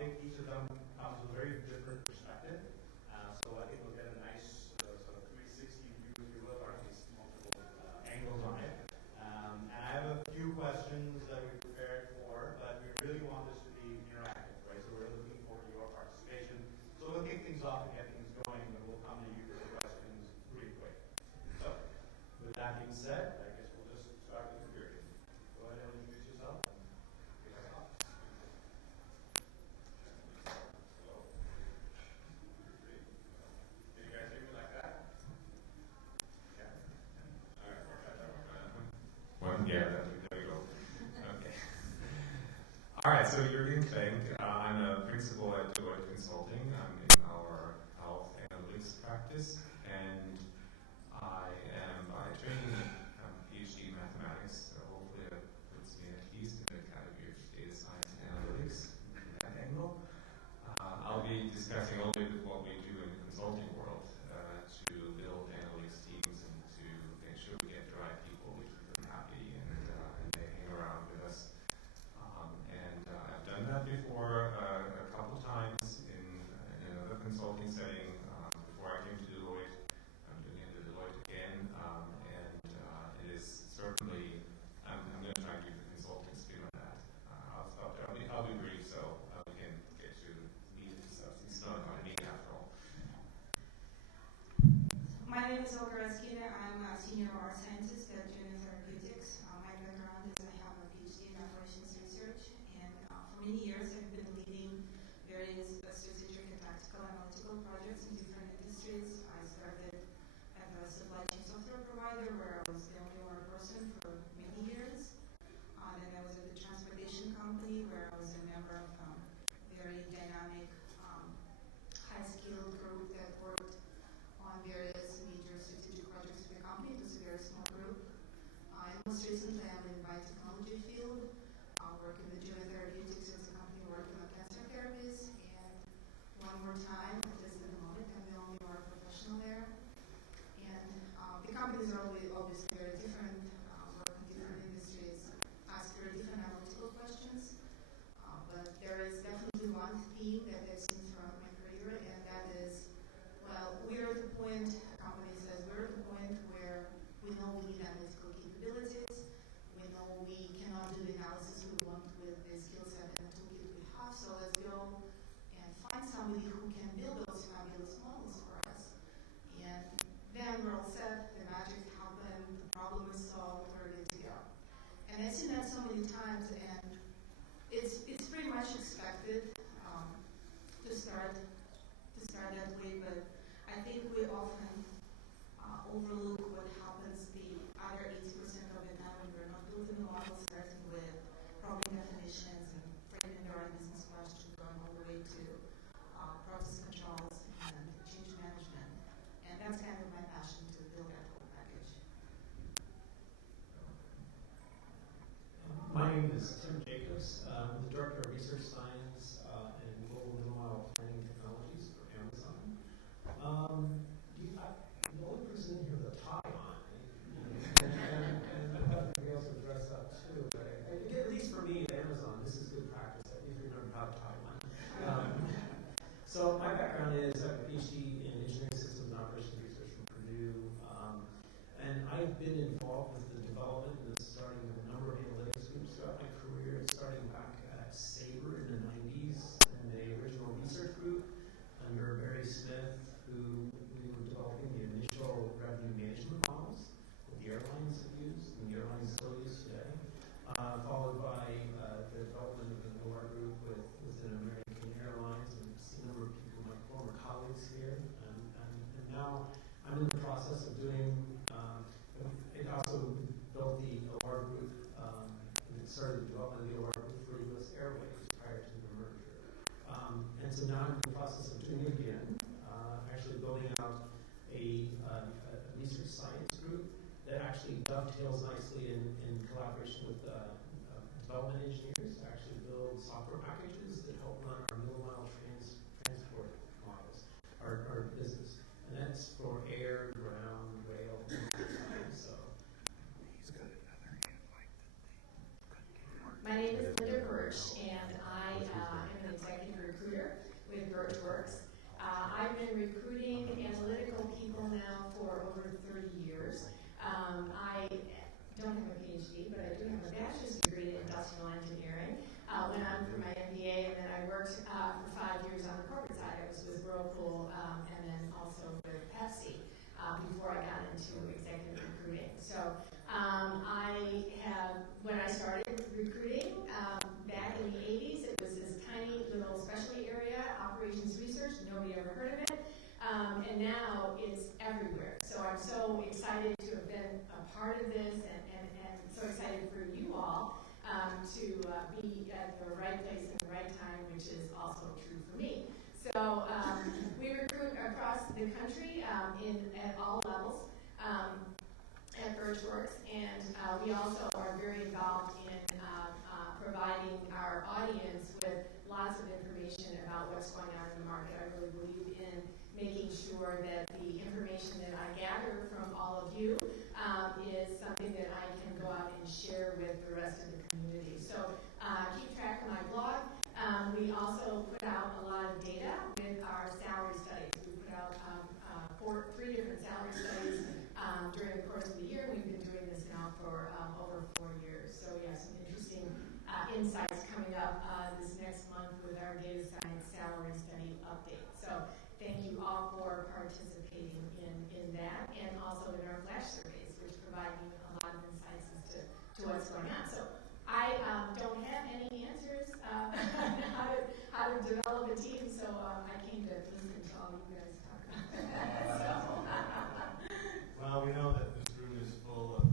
topic. Each of them comes with a very different perspective. So I think we'll get a nice sort of 360 view, if you will, or at least multiple angles on it. And I have a few questions that we prepared for, but we really want this to be interactive, right? So we're looking forward to your participation. So we'll kick things off and get things going, but we'll come to you for questions pretty quick. So with that being said, I guess we'll just start with Yuri. Go ahead and introduce yourself. Yeah, there we go. Okay. All right, so Jürgen Klenk. I'm a principal at Deloitte Consulting. I'm in our health analytics practice, and I am by training a PhD in mathematics, so hopefully that puts me at least in the category of data science and analytics from that angle. I'll be discussing a little bit what we do in the consulting world to build analytics teams and to make sure we get the right people, we keep them happy, and they hang around with us. I've done that before a couple times in another consulting setting. Before I came to Deloitte, I'm doing it at Deloitte again, it is certainly, I'm going to try and keep the consulting spin on that. I'll stop there. I'll be brief so we can get to meet and stuff. It's not about me after all. My name is Olga Raskina. I'm a senior art scientist at Junior Therapeutics. My background is I have a PhD in operations research, and for many years I've been leading various strategic and tactical analytical projects in different industries. I started at a supply chain software provider where I was the only one person for many years. Then I was at the transportation company where I was a member of a very dynamic, high-skilled group that worked on various major strategic projects for the company. It was a very small group. And most recently, I'm in the biotechnology field, working with Junior Therapeutics as a company working on cancer therapies. And one more time, at least at the moment, I'm the only one professional there. And the companies are obviously very different, work in different industries, ask very different analytical questions. But there is definitely one theme that I've seen throughout my career, and that is, well, we're at the point, the company says, we're at the point where we know we need analytical capabilities, we know we cannot do the analysis we want with the skill set and toolkit we have, so let's go and find somebody who can build those fabulous models for us. And then we're all set, the magic happened, the problem is solved, we're good to go. And I've seen that so many times, and it's pretty much expected to start that way, but I think we often overlook what happens the other 80% of the time when we're not building the model, starting with problem definitions and framing the right business question, going all the way to process controls and change management. And that's kind of my passion, to build that whole package. My name is Tim Jacobs. I'm the Director of Research Science and Global Middle Mile Planning Technologies for Amazon. The only person in here with a tie on, and everybody else would dress up too. But at least for me at Amazon, this is good practice. At least remember how to tie on. So my background is I have a PhD in Engineering Systems and Operations Research from Purdue, and I've been involved with the development and the starting of a number of analytics groups throughout my career, starting back at Sabre in the 90s, in the original research group under Barry Smith, who we were developing the initial revenue management models that the airlines have used, and the airlines still use today, followed by the development of the NOAR group within American Airlines, and see a number of people, my former colleagues here, and now I'm in the process of doing, it also built the OR group, and it started the development of the OR group for US Airways prior to the merger. And so now I'm in the process of doing it again, actually building out a research science group that actually dovetails nicely in collaboration with development engineers to actually build software packages that help run our middle mile transport models, our business. And that's for air, ground, rail, and so. My name is Linda Birch, and I am an executive for over 30 years. I don't have a PhD, but I do have a bachelor's degree in industrial engineering. Went on for my MBA, and then I worked for 5 years on the corporate side. I was with Whirlpool and then also with Pepsi before I got into executive recruiting. So when I started recruiting back in the 80s, it was this tiny little specialty area, operations research. Nobody ever heard of it. And now it's everywhere. So I'm so excited to have been a part of this and so excited for you all to be at the right place at the right time, which is also true for me. So we recruit across the country at all levels at Birchworks, and we also are very involved in providing our audience with lots of information about what's going on in the market. I really believe in making sure that the information that I gather from all of you is something that I can go out and share with the rest of the community. So keep track of my blog. We also put out a lot of data with our salary studies. We put out 3 different salary studies during the course of the year. We've been doing this now for over 4 years. So we have some interesting insights coming up this next month with our data science salary study update. So thank you all for participating in that, and also in our flash surveys, which provide me a lot of insights as to what's going on. So I don't have any answers on how to develop a team, so I came to listen to all you guys talk about that. Well, we know that this room is full of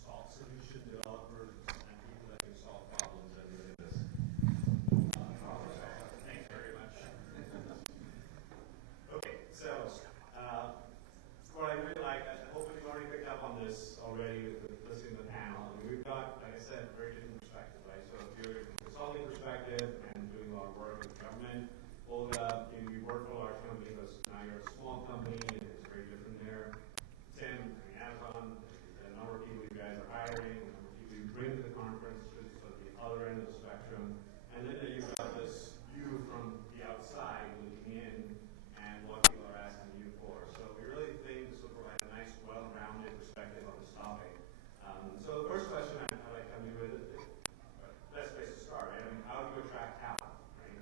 solve solution developers and people that can solve problems and live in this. Thanks very much. Okay, so what I really like, I hope you've already picked up on this already with listening to the panel. I mean, we've got, like I said, very different perspectives, right? So if you're from a consulting perspective and doing a lot of work with government, Olga, you work for a large company, but now you're a small company, and it's very different there. Tim, Amazon, the number of people you guys are hiring, the number of people you bring to the conference, just sort of the other end of the spectrum. And then you've got this view from the outside looking in and what people are asking you for. So we really think this will provide a nice, well-rounded perspective on this topic. So the first question I'd like to come to you with is, best place to start, right? I mean, how do you attract talent, right?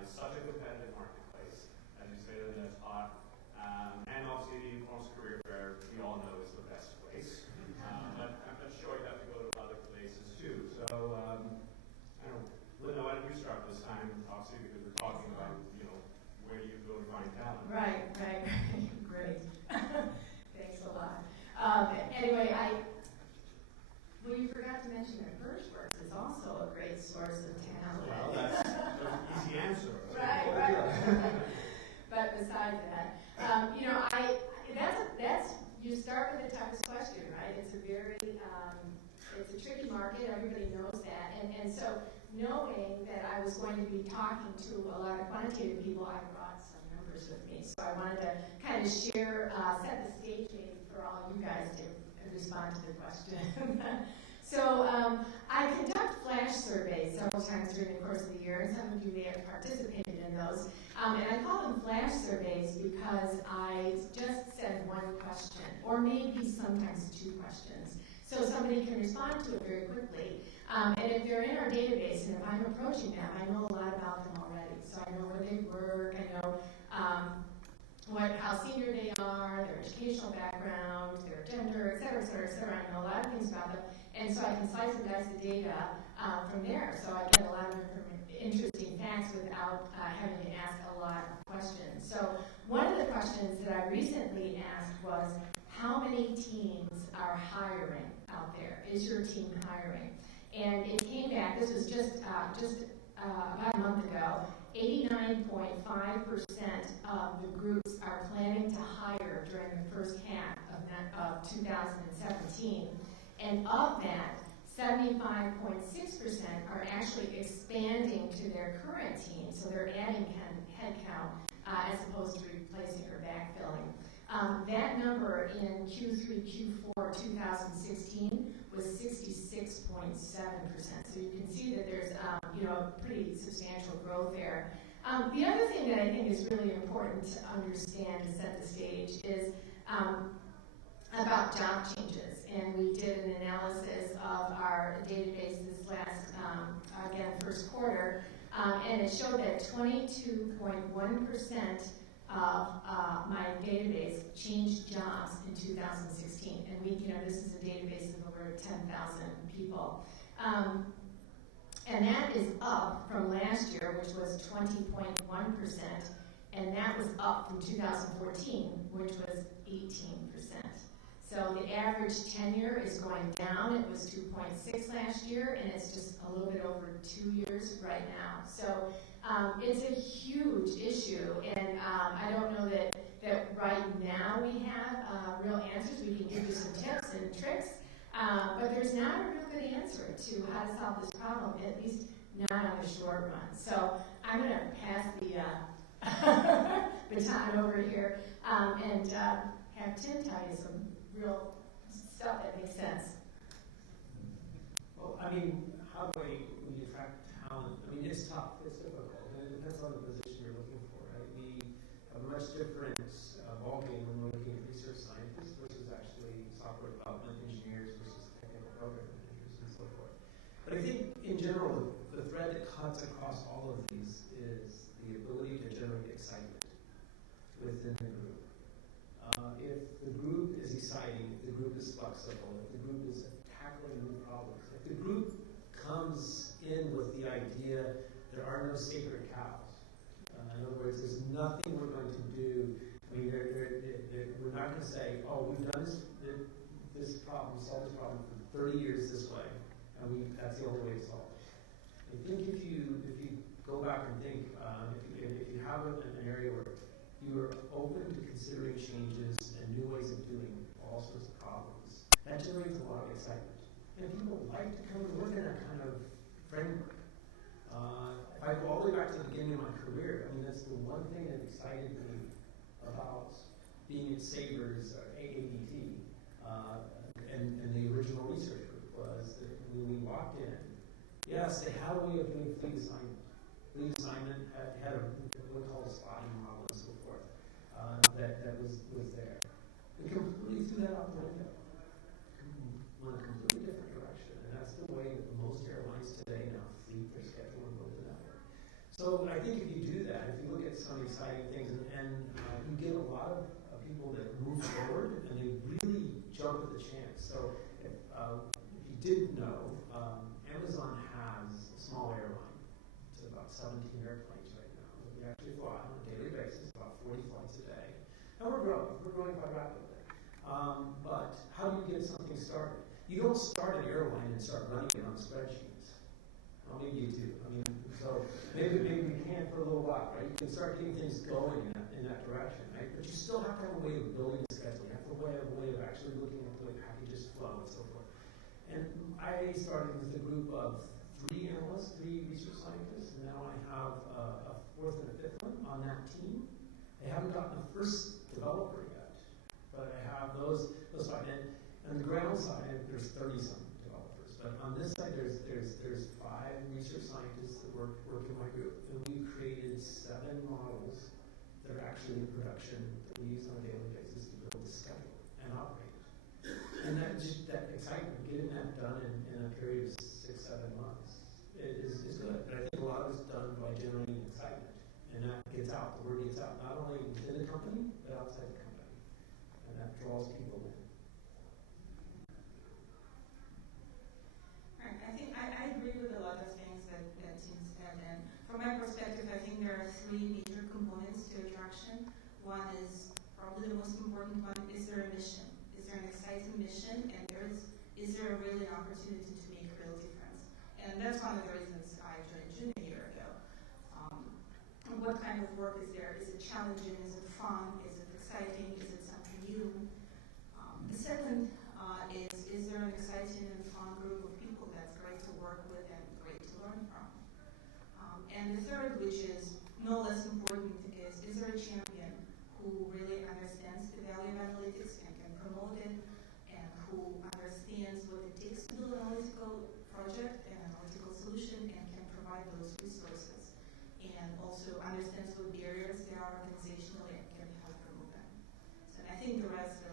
It's such a competitive marketplace, as you say, that it's hot. And obviously the Informs Career Fair, we all know, is the best place. But I'm sure you have to go to other places too. So, I don't know, Linda, why don't you start this time? Obviously, because we're talking about, where do you go to find talent? Right. Great. Thanks a lot. Anyway, you forgot to mention that Birchworks is also a great source of talent. Well, that's an easy answer. Right. But besides that, you start with the toughest question, right? It's a tricky market. Everybody knows that, and so knowing that I was going to be talking to a lot of quantitative people, I brought some numbers with me. So I wanted to kind of share, set the stage maybe for all you guys to respond to the question. So I conduct flash surveys several times during the course of the year, and some of you may have participated in those. And I call them flash surveys because I just send one question, or maybe sometimes 2 questions. So somebody can respond to it very quickly. And if they're in our database, and if I'm approaching them, I know a lot about them already. So I know where they work, I know how senior they are, their educational background, their gender, et cetera, et cetera, et cetera. I know a lot of things about them. And so I can slice and dice the data from there. So I get a lot of interesting facts without having to ask a lot of questions. So one of the questions that I recently asked was, how many teams are hiring out there? Is your team hiring? And it came back, this was just about a month ago, 89.5% of the groups are planning to hire during the first half of 2017. And of that, 75.6% are actually expanding to their current team, so they're adding headcount as opposed to replacing or backfilling. That number in Q3, Q4 2016 was 66.7%. So you can see that there's pretty substantial growth there. The other thing that I think is really important to understand to set the stage is about job changes. And we did an analysis of our databases last, again, first quarter, and it showed that 22.1% of my database changed jobs in 2016. And this is a database of over 10,000 people. And that is up from last year, which was 20.1%, and that was up from 2014, which was 18%. So the average tenure is going down. It was 2.6 last year, and it's just a little bit over 2 years right now. So it's a huge issue, and I don't know that right now we have real answers. We can give you some tips and tricks, but there's not a real good answer to how to solve this problem, at least not on the short run. So I'm going to pass the baton over here and have Tim tell you some real stuff that makes sense. Well, I mean, how do we attract talent? I mean, it's tough, it's difficult, and it depends on the position you're looking for, right? We have a much different ballgame when we're looking at research scientists versus actually software development engineers versus technical program managers and so forth. But I think, in general, the thread that cuts across all of these is the ability to generate excitement within the group. If the group is exciting, if the group is flexible, if the group is tackling new problems, if the group comes in with the idea there are no sacred cows. In other words, there's nothing we're going to do. I mean, we're not going to say, oh, we've done this problem, solved this problem for 30 years this way, and that's the only way to solve it. I think if you go back and think, if you have an area where you are open to considering changes and new ways of doing all sorts of problems, that generates a lot of excitement. And people like to come and work in that kind of framework. If I go all the way back to the beginning of my career, I mean, that's the one thing that excited me about being at Sabres, AABT, and the original research group was that when we walked in, yes, they had a way of doing fleet assignment. Fleet assignment had what we call a spotting model and so forth that was there. We completely threw that out the window. Went a completely different direction, and that's the way that most airlines today now fleet their schedule and build the network. So I think if you do that, if you look at some exciting things, and you get a lot of people that move forward, and they really jump at the chance. So if you didn't know, Amazon has a small airline. It's about 17 airplanes right now that we actually fly on a daily basis, about 40 flights a day. And we're growing quite rapidly. But how do you get something started? You don't start an airline and start running it on spreadsheets. Well, maybe you do. I mean, so maybe you can for a little while, right? You can start getting things going in that direction, right? But you still have to have a way of building a schedule. You have to have a way of actually looking at the way packages flow and so forth. And I started with a group of 3 analysts, 3 research scientists, and now I have a 4th and a 5th one on that team. They haven't gotten the first developer yet, but I have those 5. And on the ground side, there's 30-some developers. But on this side, there's 5 research scientists that work in my group. And we created 7 models that are actually in production that we use on a daily basis to build the schedule and operate it. And that excitement, getting that done in a period of 6-7 months is good. But I think a lot of it's done by generating excitement. And that gets out, the word gets out, not only within the company, but outside the company. And that draws people in. Right. I think I agree with a lot of things that Tim said. And from my perspective, I think there are 3 major components to attraction. One is probably the most important one. Is there a mission? Is there an exciting mission? And is there really an opportunity to make real difference? And that's one of the reasons I joined June a year ago. What kind of work is there? Is it challenging? Is it fun? Is it exciting? Is it something new? The second is there an exciting and fun group of people that's great to work with and great to learn from? And the third, which is no less important, is there a champion who really understands the value of analytics and can promote it, and who understands what it takes to build an analytical project and analytical solution and can provide those resources, and also understands what barriers there are organizationally and can help remove them. So I think the rest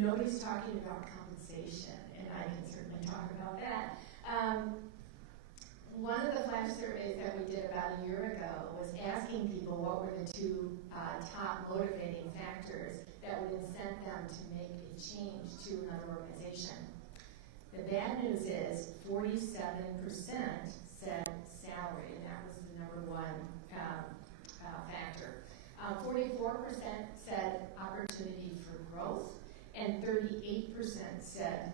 nobody's talking about compensation, and I can certainly talk about that. One of the flash surveys that we did about a year ago was asking people what were the two top motivating factors that would incent them to make a change to another organization. The bad news is 47% said salary, and that was the number one factor. 44% said opportunity for growth, and 38% said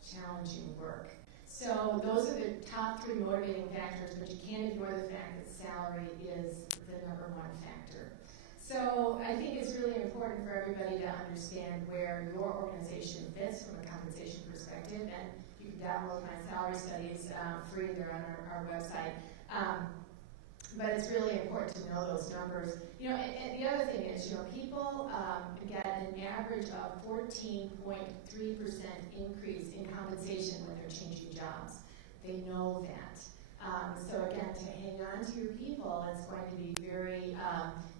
challenging work. So those are the top three motivating factors, but you can't ignore the fact that salary is the number one factor. So I think it's really important for everybody to understand where your organization fits from a compensation perspective, and you can download my salary studies free. They're on our website. But it's really important to know those numbers. You know, and the other thing is, you know, people get an average of 14.3% increase in compensation when they're changing jobs. They know that. So again, to hang on to your people, it's going to be very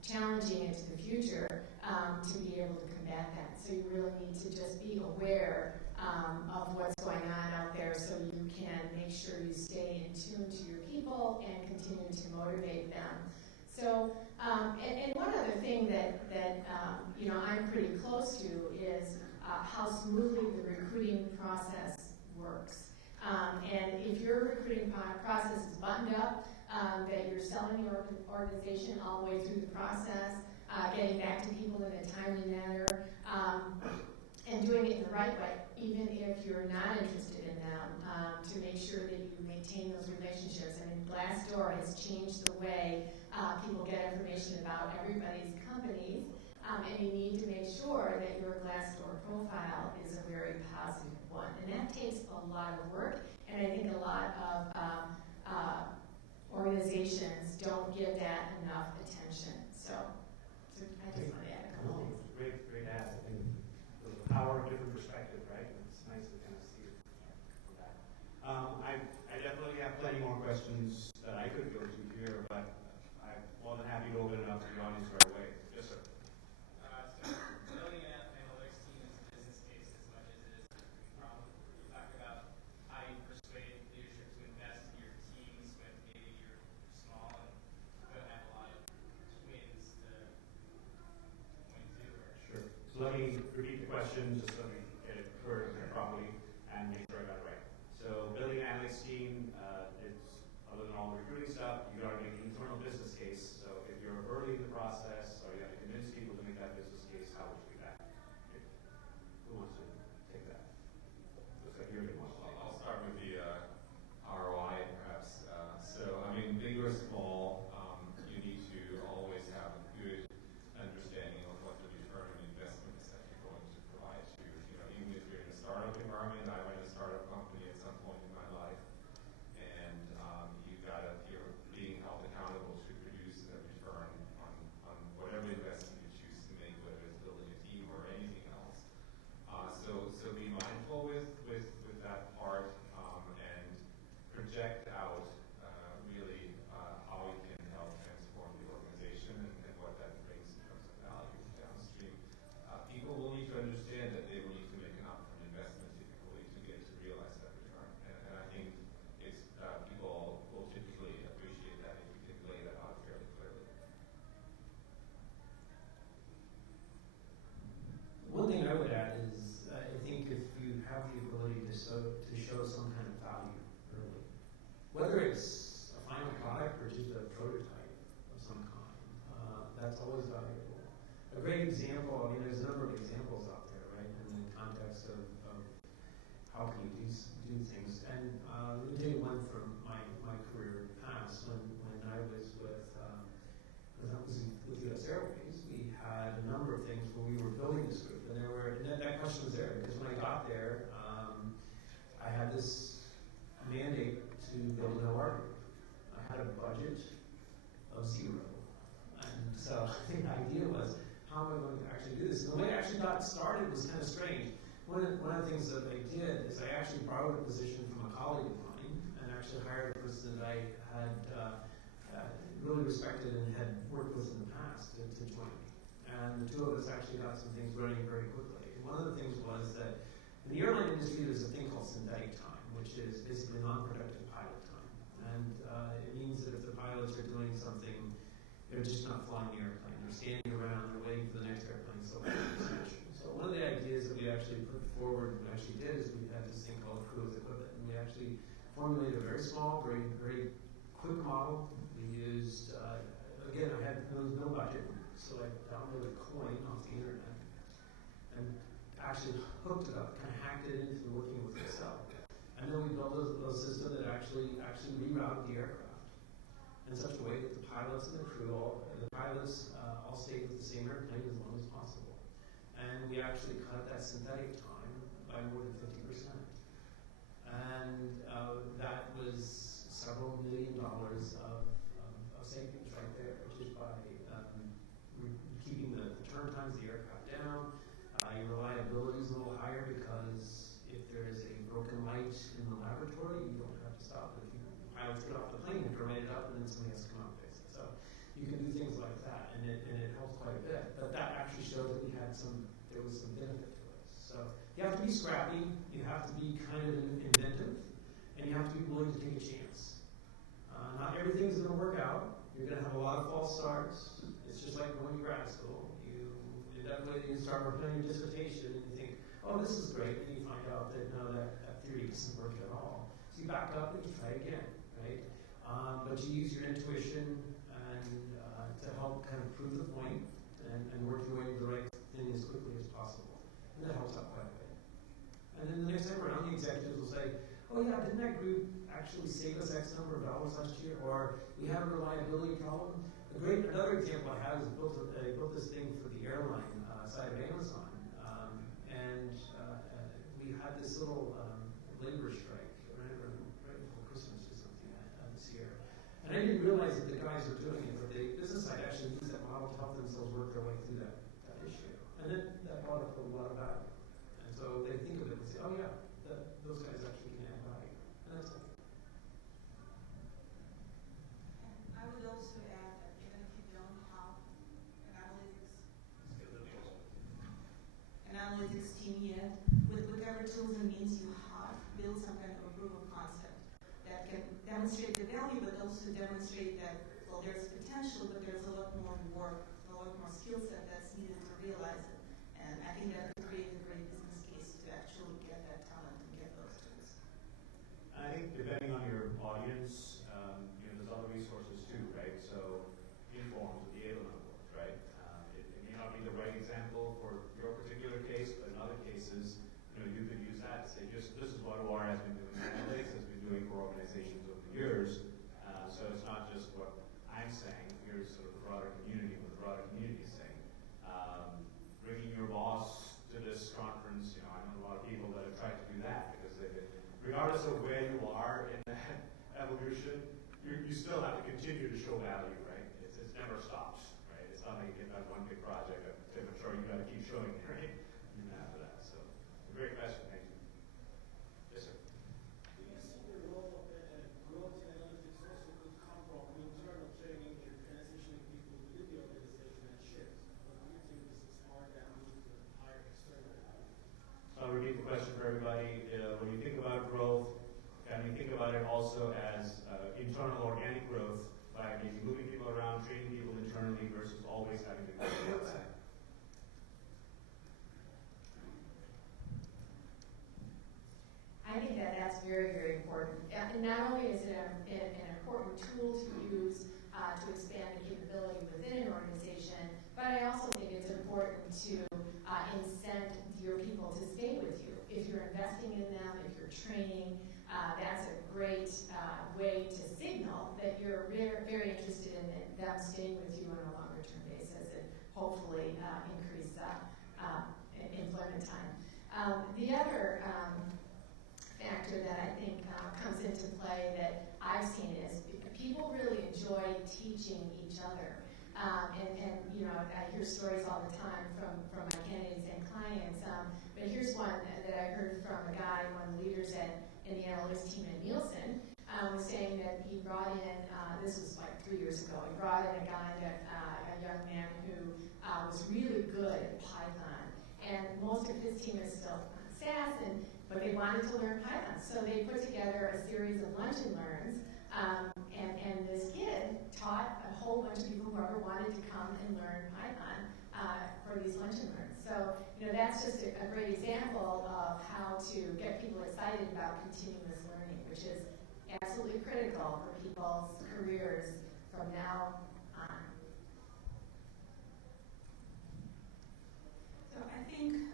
challenging into the future to be able to combat that. So you really need to just be aware of what's going on out there so you can make sure you stay in tune to your people and continue to motivate them. So, and one other thing that you know, I'm pretty close to is how smoothly the recruiting process works. And if your recruiting process is buttoned up, that you're selling your organization all the way through the process, getting back to people in a timely manner, and doing it in the right way, even if you're not interested in them, to make sure that you maintain those relationships. I mean, Glassdoor has changed the way people get information about everybody's companies, and you need to make sure that your Glassdoor profile is a very positive one. And that takes a lot of work, and I think a lot of organizations don't give that enough attention. So I just want to add a couple things. Great ads. I think the power of different perspective, right? It's nice to kind of see it from that. I definitely have plenty more questions that I could go to here, but I'm more than happy to open it up to the audience right away. Yes, sir. So building an analytics team is a business case as much as it is a problem. You talk about how you persuade leadership to invest in your teams when maybe you're small and don't have a lot of wins to point to. Sure. So let me repeat the question, just so we get it heard properly and make sure I got it right. So building an analytics team, it's other than all the recruiting stuff, you got to make an internal business case. So if you're early in the process or you have to convince people to make that business case, how would you do that? Who wants to take that? Looks like you're going to I'll start with the ROI, perhaps. So, I mean, big or small, you need to always have a good understanding of what the return on investment is that you're going to provide to, you know, even if you're in a startup environment. I ran a startup company at some point in my life, and you're being held accountable to produce a return on whatever investment you choose to make, whether it's building a team or anything else. So be mindful with that part, and project out really how it can help transform the organization and what that brings in terms of value downstream. People will need to understand that they will need to make an upfront investment typically to get to realize that return. And I think it's people will typically appreciate that if you can lay that out fairly clearly. One thing I would add is, I think if you have the ability to show some kind of value early, whether it's a final product or just a prototype of some kind, that's always valuable. A great example, I mean, there's a number of examples out there, right, in the context of how can you do things. And let me tell you one from my career past, when I was with US Airways, we had a number of things where we were building this group, and that question was there because when I got there, I had this mandate to build an OR group. I had a budget of 0, and so the idea was, how am I going to actually do this? And the way I actually got started was kind of strange. One of the things that I did is I actually borrowed a position from a colleague of mine and actually hired a person that I had really respected and had worked with in the past to join me. And the two of us actually got some things running very quickly. And one of the things was that in the airline industry, there's a thing called synthetic time, which is basically non-productive pilot time. And it means that if the pilots are doing something, they're just not flying the airplane. They're standing around, they're waiting for the next airplane. So one of the ideas that we actually put forward, and actually did, is we had this thing called crew as equipment. And we actually formulated a very small, very quick model. We used, again, there was no budget, so I downloaded Coin off the internet and actually hooked it up, kind of hacked it into working with Excel. And then we built a system that actually rerouted the aircraft in such a way that the pilots and the crew, all stayed with the same airplane as long as possible. And we actually cut that synthetic time by more than 50%. And that was several $1 million of savings right there, just by keeping the turn times of the aircraft down. Your reliability is a little higher because if there is a broken light in the laboratory, you don't have to stop it. If the pilots get off the plane, you turn it up, and then somebody has to come out and fix it. So you can do things like that, and it helps quite a bit. But that actually showed that there was some benefit to it. So you have to be scrappy, you have to be kind of inventive, and you have to be willing to take a chance. Not everything's going to work out. You're going to have a lot of false starts. It's just like going to grad school. You start working on your dissertation and you think, oh, this is great, and you find out that no, that theory doesn't work at all. So you back up and you try again, right? But you use your intuition and to help kind of prove the point and work your way to the right thing as quickly as possible. And that helps out quite a bit. And then the next time around, the executives will say, oh yeah, didn't that group actually save us X number of dollars last year? Or we have a reliability problem. Another example I have is I built this thing for the airline side of Amazon, and we had this little labor strike right before Christmas or something this year. And I didn't realize that the guys were doing it, but the business side actually used that model to help themselves work their way through that issue. And then that brought up a lot of value. And so they think of it and say, oh yeah, those guys actually can add value. And that's it. I would also add that even if you don't have an analytics team yet, with whatever tools and means you have, build some kind of a proof of concept that can demonstrate the value, but also demonstrate that, well, there's potential, but there's a lot more work, a lot more skill set that's needed to realize it. And I think that would create a great business case to actually get that talent and get those tools. I think depending on your audience, there's other resources too, right? So Informs, the Edelman Awards, right? It may not be the right example for your particular case, but in other cases, you could use that to say, this is what OR has been doing, analytics has been doing for organizations over the years. So it's not just what I'm saying, here's sort of the broader community, what the broader community is saying. Bringing your boss to this conference, I know a lot of people that have tried to do that because regardless of where you are in that evolution, you still have to continue to show value, right? It never stops, right? It's not like you get that one big project, I'm sure you got to keep showing it, right? Even after that. So, great question, thank you. Yes, sir. Do you see the role of growth in analytics also could come from internal training and transitioning people within the organization and shifts? Or do you think this is more than we need to hire external? I'll repeat the question for everybody. When you think about growth, can you think about it also as internal organic growth by maybe moving people around, training people internally versus always having to go to the outside? I think that's very, very important. And not only is it an important tool to use to expand the capability within an organization, but I also think it's important to incent your people to stay with you. If you're investing in them, if you're training, that's a great way to signal that you're very, very interested in them staying with you on a longer term basis and hopefully increase employment time. The other factor that I think comes into play that I've seen is people really enjoy teaching each other. I hear stories all the time from my candidates and clients. But here's one that I heard from a guy, one of the leaders in the analytics team at Nielsen, was saying that he brought in, this was like 3 years ago, he brought in a guy, a young man who was really good at Python. and most of his team is still on SAS, but they wanted to learn Python. So they put together a series of lunch and learns, and this kid taught a whole bunch of people, whoever wanted to come and learn Python for these lunch and learns. So, that's just a great example of how to get people excited about continuous learning, which is absolutely critical for people's careers from now on. So I think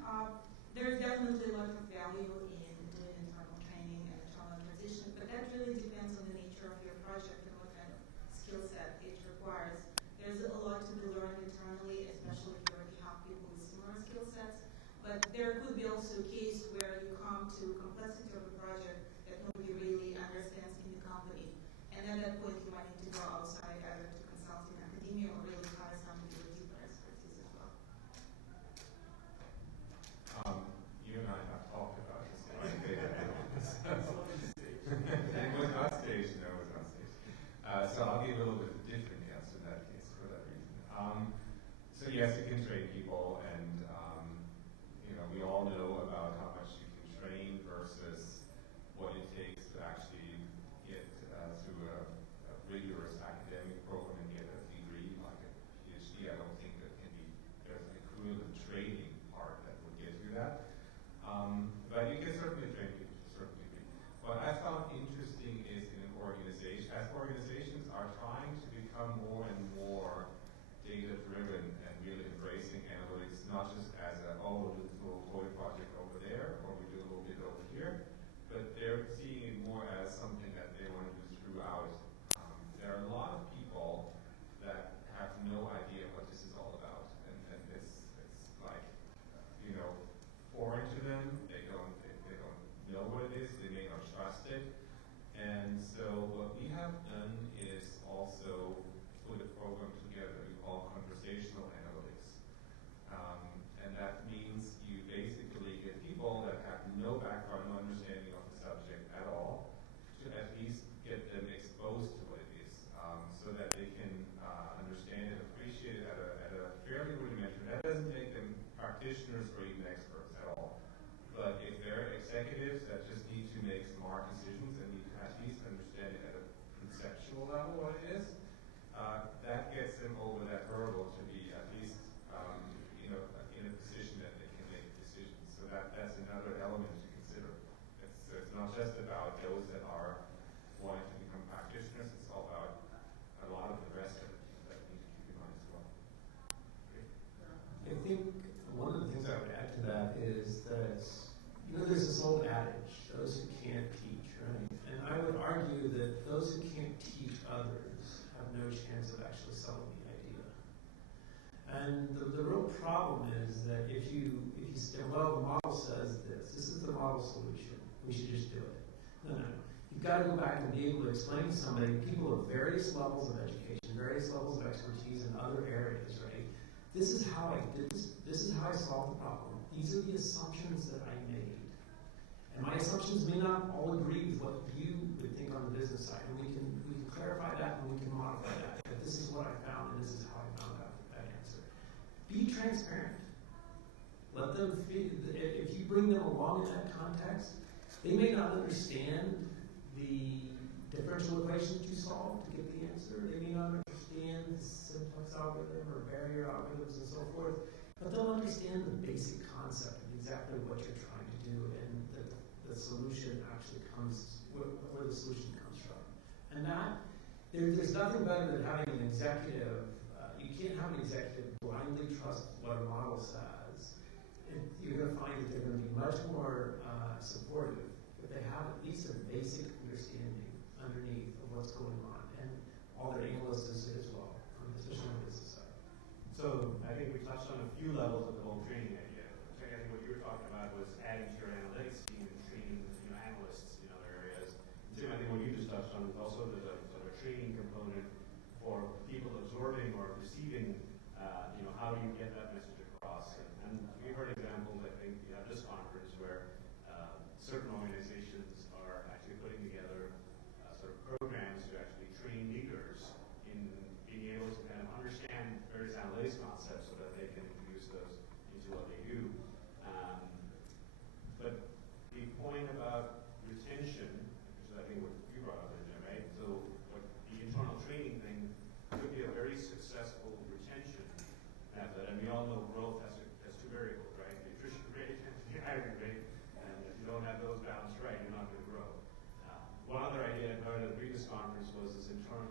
there's definitely a lot of value in doing internal training and internal transition, but that really depends on the nature of your project and what kind of skill set it requires. There's a lot to be learned internally, especially if you already have people with similar skill sets, but there could be also a case where you come to complexity of a project that nobody really understands in the company, and at that point you might need to go outside either to consulting academia or really hire somebody with deeper expertise as well. You and I have talked about this quite a bit. It was on stage, no, it was on stage. So I'll give a little bit of a different answer in that case for that reason. So yes, you can train people, and we all know about how much you can train versus what it takes to actually get through a rigorous academic program and get a degree like a PhD. I don't think that there's an equivalent training part that would get you that. But you can certainly train people to a certain degree. What I found interesting is in an organization, as organizations are trying to become more and more data-driven and really embracing analytics, not just as a, oh, we'll do a little toy project over there, or we do a little bit over here, but they're seeing it more as something that they want to do throughout. There are a lot of people that have no idea what this is all about, and it's like, foreign to them. They don't know what it is. They may not trust it. And so what we have done is also put a program together we call conversational analytics. And that means you basically get people that have no background, no understanding of the subject at all, to at least get them exposed to what it is, so that they can understand and appreciate it at a fairly rudimentary. That doesn't make them practitioners or even experts at all. But if they're executives that just need to make smart decisions and need to at least understand it at a conceptual level what it is, that gets them over that hurdle to be at least in a position that they can make decisions. So that's another element to consider. It's not just about those that are wanting to become practitioners. It's all about a lot of the rest of it that we need to keep in mind as well. Great. I think one of the things I would add to that is that, there's this old adage, those who can't teach, right? And I would argue that those who can't teach others have no chance of actually selling the idea. And the real problem is that if you say, well, the model says this is the model solution, we should just do it. No. You've got to go back and be able to explain to somebody, people of various levels of education, various levels of expertise in other areas, right? This is how I did this. This is how I solved the problem. These are the assumptions that I made. And my assumptions may not all agree with what you would think on the business side. And we can clarify that and we can modify that. But this is what I found and this is how I found out that answer. Be transparent. Let them feel, if you bring them along in that context, they may not understand the differential equation that you solved to get the answer. They may not understand the simplex algorithm or barrier algorithms and so forth, but they'll understand the basic concept of exactly what you're trying to do and the solution actually comes, where the solution comes from. And there's nothing better than having an executive, you can't have an executive blindly trust what a model says. You're going to find that they're going to be much more supportive if they have at least a basic understanding underneath of what's going on, and all their analysts as well, especially on the business side. So I think we touched on a few levels of the whole training idea. I think what you were talking about was adding to your analytics team and training analysts in other areas. And Tim, I think what you just touched on is also there's a sort of training component for people absorbing or receiving. How do you get that message across? And we heard examples, I think, at this conference where certain organizations are actually putting together sort of programs to actually train leaders in being able to kind of understand various analytics concepts so that they can introduce those into what they do.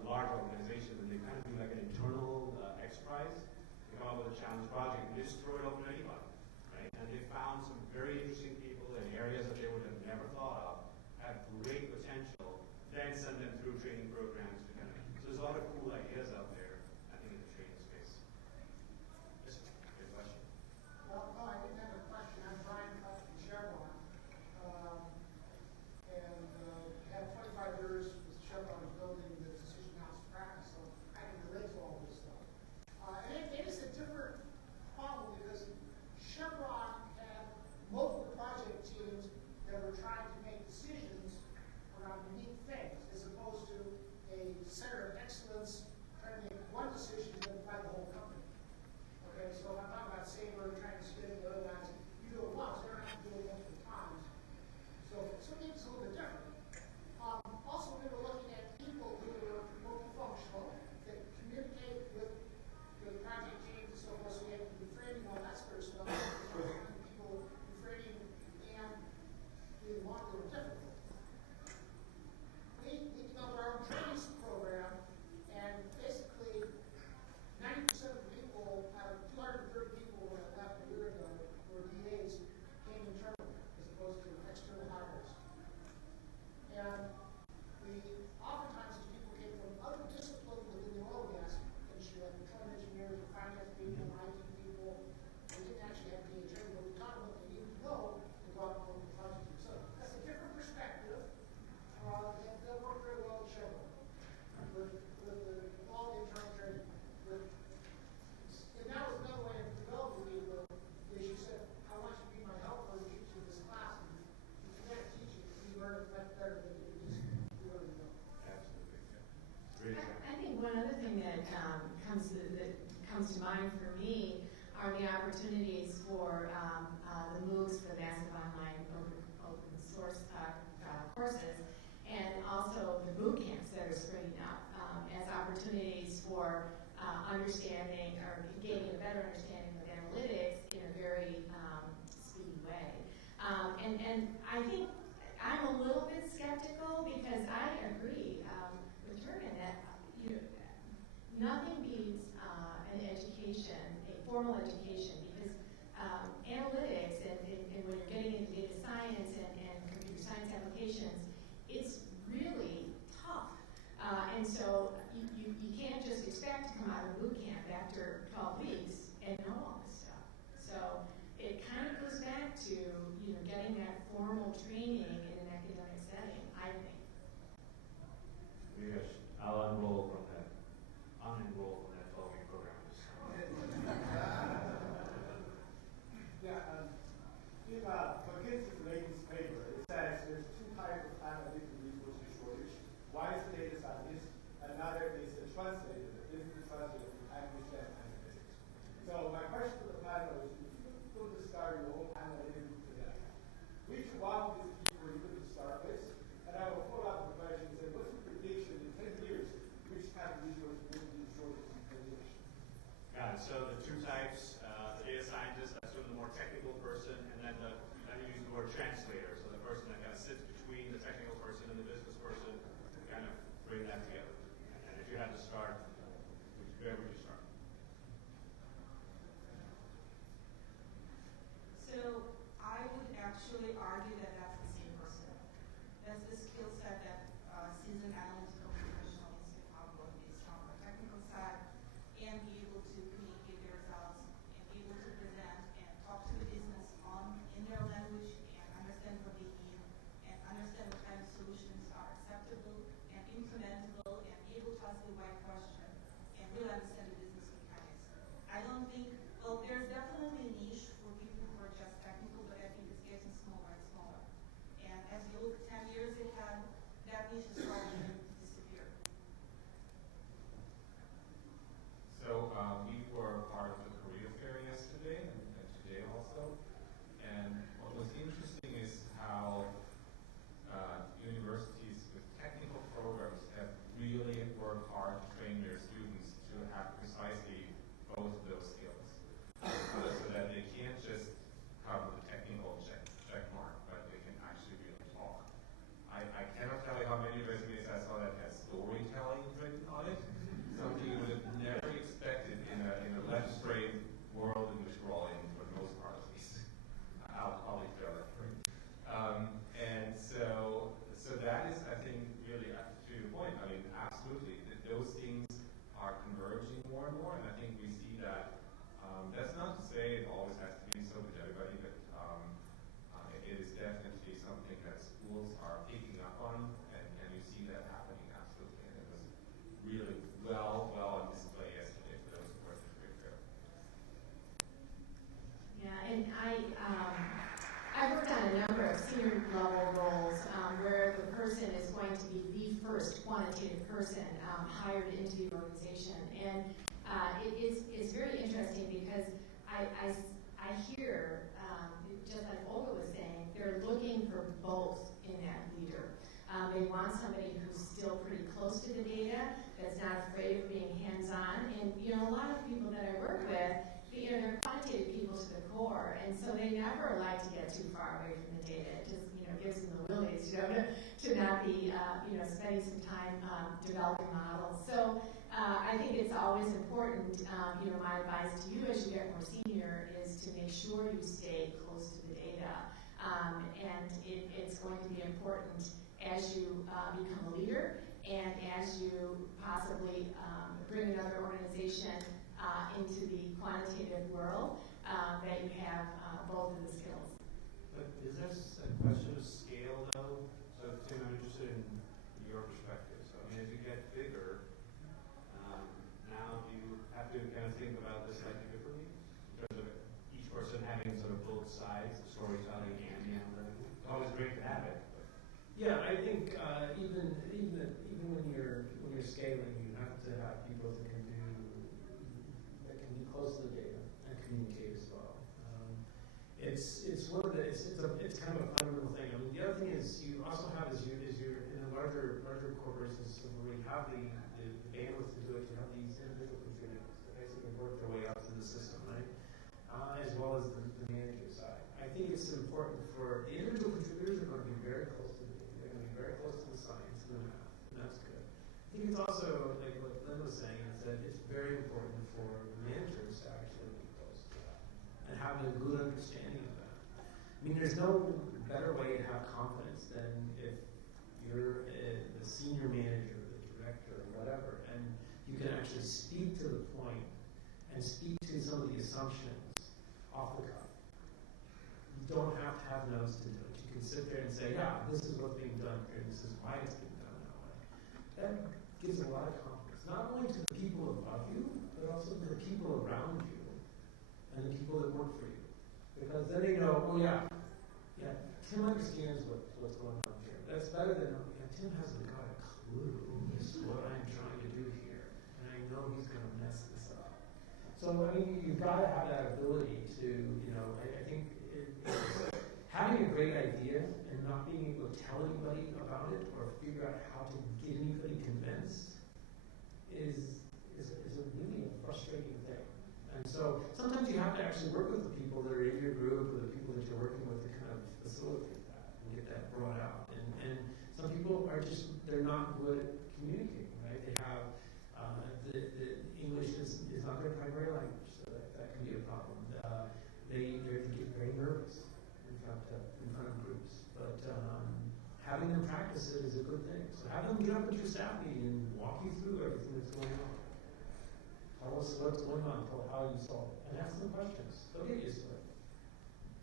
large organizations, and they kind of do like an internal exercise. They come up with a challenge project and just throw it open to anybody, right? And they found some very interesting people in areas that they would have never thought of, have great potential, then send them through training programs to kind of. So there's a lot of cool ideas out there, I think, in the training space. Yes, sir. Good question. Well, no, I didn't have a question. I'm Brian Cutt from Chevron. Had 25 years with Chevron building the decision house practice, so I can relate to all this stuff. And it is a different problem because Chevron had multiple project teams that were trying to make decisions around unique things, as opposed to a center of excellence trying to make one decision that apply the whole company. Okay, so I'm talking about Sabre trying to spin the other guys. You do it once, they're not going to do it multiple times. So it's a little bit different. Also, we were looking at people who were multifunctional, that communicate with project teams and so forth, so you have to be framing all that sort of stuff. People framing and doing one little difficult. We developed our own training program, and basically 90% of the people, out of 230 people that left a year ago, were DAs, came internally, as opposed to external hires. And oftentimes these people came from other disciplines within the oil and gas industry, like petroleum engineers, or finance people, IT people. They didn't actually have to be training, but we taught them what they needed to know to go out and work with project teams. So that's a different perspective. That worked very well at Chevron with all the internal training. And that was another way of developing people. She said, I want you to be my helper and teach you this class. And if you can't teach it, you learn it much better than you just do what you know. Absolutely. Yeah. Great example. I think one other thing that comes to mind for me are the opportunities for the MOOCs, the massive online open source courses, and also the boot camps that are springing up as opportunities for understanding or gaining a better understanding of analytics in a very speedy way. And I think I'm a little bit skeptical because I agree with Jurgen that nothing beats an education, a formal education, because analytics and when you're getting into data science and computer science applications, it's really tough. And so you can't just expect to come out of boot camp after 12 weeks and know all this stuff. So it kind of goes back to getting that formal training in an academic setting, I think. Maybe I'll unenroll from that 12-week program. For kids in the latest paper, it says there's two types of analytical resources shortage. One is data scientist, another is a translator, the business translator who understands analytics. So my question to the panel is, if you could start your own analytical today, which one of these people are you going to start with? And I will follow up the question and say, what's your prediction in 10 years, which type of resource will be shortage in 10 years? Got it. So the two types, the data scientist, that's sort of the more technical person, and then you use the word translator, so the person that kind of sits between the technical person and the business person, to kind of bring that together. And if you had to start, where would you start? So I would actually argue that that's the same person. That's the skill set that seasoned analytical professional needs to have, both be strong on the technical side and be able to communicate their results and be able to present and talk to the business in their language and understand what they need and understand what kind of solutions are acceptable and implementable and able to ask the right question and really understand the business mechanics. I don't think, well, there's definitely a niche for people who are just technical, but I think it's getting smaller and smaller. And as you look 10 years ahead, that niche is probably really well on display yesterday for those who were at the trade fair. Yeah, and I worked on a number of senior level roles where the person is going to be the first quantitative person hired into the organization. And it's very interesting because I hear, just like Olga was saying, they're looking for both in that leader. They want somebody who's still pretty close to the data, that's not afraid of being hands-on. And, you know, a lot of people that I work with, you know, they're quantitative people to the core, and so they never like to get too far away from the data. It just, you know, gives them the willies, you know, to not be, you know, spending some time developing models. So I think it's always important, you know, my advice to you as you get more senior is to make sure you stay close to the data. And it's going to be important as you become a leader and as you possibly bring another organization into the quantitative world, that you have both of the skills. But is there a question of scale, though? So, Tim, I'm interested in your perspective. So, I mean, as you get bigger, now do you have to kind of think about this slightly differently? In terms of each person having sort of both sides, the storytelling and the analytical? It's always great to have it. But. Yeah, I think even when you're scaling, you have to have people that can be close to the data and communicate as well. It's one of the it's kind of a fundamental thing. I mean, the other thing is you also have as you're in a larger corporations where we have the bandwidth to do it. You have these individual contributors that basically work their way up through the system, right? As well as the manager side. I think it's important for the individual contributors are going to be very close to the data. They're going to be very close to the science and the math, and that's good. I think it's also, like what Lynn was saying, is that it's very important for managers to actually be close to that and have a good understanding of that. I mean, there's no better way to have confidence than if you're the senior manager, the director, or whatever, and you can actually speak to the point and speak to some of the assumptions off the cuff. You don't have to have notes to do it. You can sit there and say, yeah, this is what's being done here, and this is why it's being done that way. That gives a lot of confidence, not only to the people above you, but also to the people around you and the people that work for you. Because then they know, oh yeah, Tim understands what's going on here. That's better than, Tim hasn't got a clue as to what I'm trying to do here. And I know he's going to mess this up. So, I mean, you've got to have that ability to, you know, I think having a great idea and not being able to tell anybody about it or figure out how to get anybody convinced is a really frustrating thing. And so sometimes you have to actually work with the people that are in your group or the people that you're working with to kind of facilitate that and get that brought out. And some people are just, they're not good at communicating, right? They have, the English is not their primary language, so that can be a problem. They get very nervous in front of groups. But having them practice it is a good thing. So have them get up at your staff meeting and walk you through everything that's going on. Tell us what's going on, tell how you solve it, and ask them questions. They'll get used to it.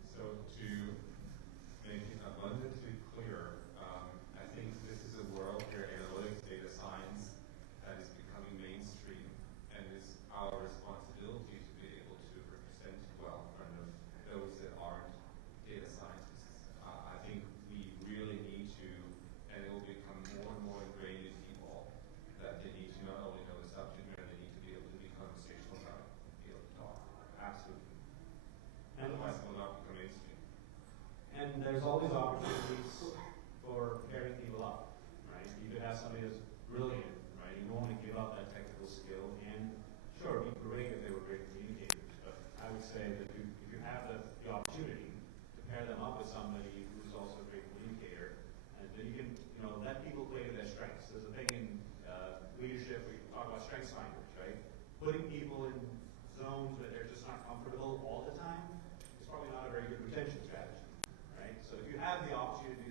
So to make it abundantly clear, I think this is a world where analytics, data science, that is becoming mainstream, and it's our responsibility to be able to represent well in front of those that aren't data scientists. I think we really need to, and it will become more and more ingrained in people, that they need to not only know the subject matter, they need to be able to be conversational about it, be able to talk. Absolutely. Otherwise, it will not become mainstream. And there's always opportunities for pairing people up, right? You could have somebody that's brilliant, right? You don't want to give up that technical skill, and sure, it'd be great if they were great communicators, but I would say that if you have the opportunity to pair them up with somebody who's also a great communicator, and then you can, you know, let people play to their strengths. There's a thing in leadership, we talk about strengths finders, right? Putting people in zones where they're just not comfortable all the time is probably not a very good retention strategy, right? So if you have the opportunity to do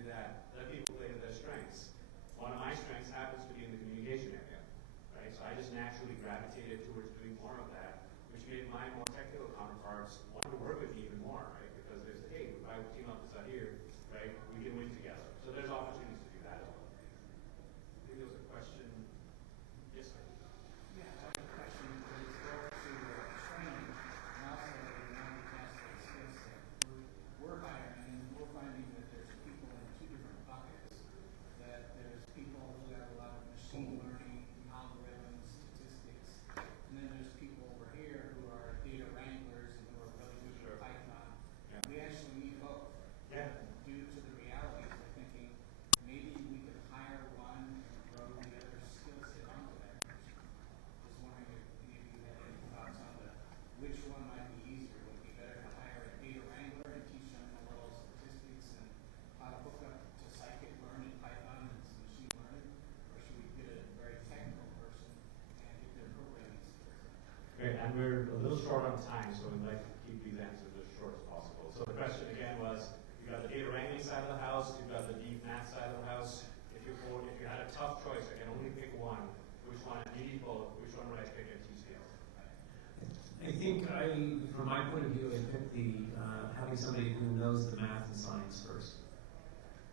you need both. Which one would I pick at TCL? I think from my point of view, I pick the having somebody who knows the math and science first.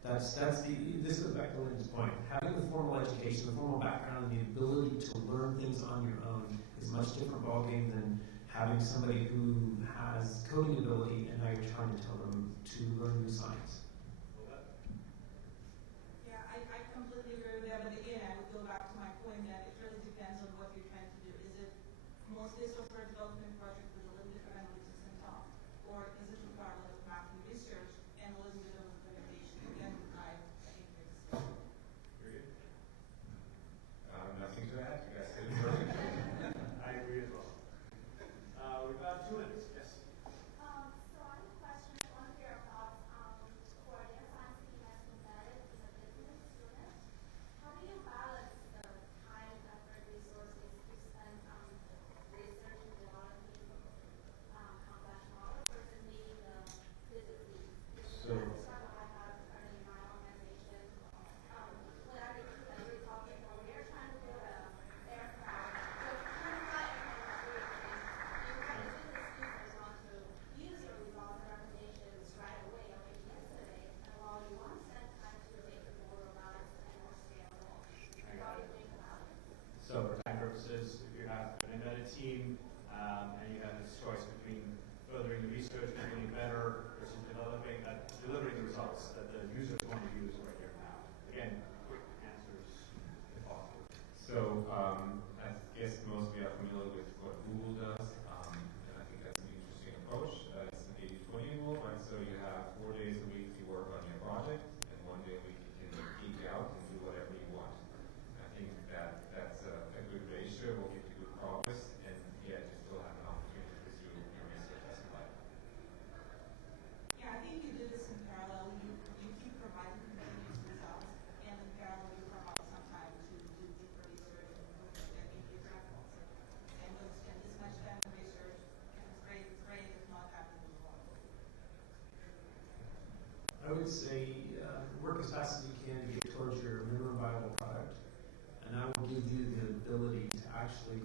This goes back to Lynn's point. Having the formal education, the formal background, and the ability to learn things on your own is a much different ballgame than having somebody who has coding ability and now you're trying to tell them to learn new science. Yeah, I completely agree with that, but again, I would go back to my point that it really depends on what you're trying to do. Is it mostly a software development project with a little bit of analytics on top, or is it require a lot of math and research and a little bit of implementation? Again, I think it's Very good. Nothing to add. You guys said it perfect. I agree as well. We've got 2 minutes. Yes. So I have a question. One of your thoughts for data science being as embedded in a business unit. How do you balance the time, effort, resources to spend on research and developing complex models versus meeting the business needs? So- That's the struggle I have currently in my organization. When I recruit every topic, when we're trying to build an aircraft, so trying to fly aircraft is great. You have the business users want to use your results and recommendations right away or maybe yesterday, and while you want to spend time to make it more robust and more scalable. How do you think about it? So for time purposes, if you have an embedded team and you have this choice between furthering the research and doing better versus delivering the results that the users want to use right here and now. Again, quick answers if possible. So I guess most of you are familiar with what Google does, and I think that's an interesting approach. It's an 80-20 rule, right? So you have 4 days a week you work on your project, and 1 day a week you can geek out and do whatever you want. And I think that's a good ratio, will give you good progress, and yet you still have an opportunity to pursue your research as you like. Yeah, I think you do this in parallel. You keep providing continuous results, and in parallel you come out some time to do deeper research and improvement. I think you have also. And we'll spend this much time on research, and it's great if not happening more. I would say work as fast as you can to get towards your minimum viable product, and that will give you the ability to actually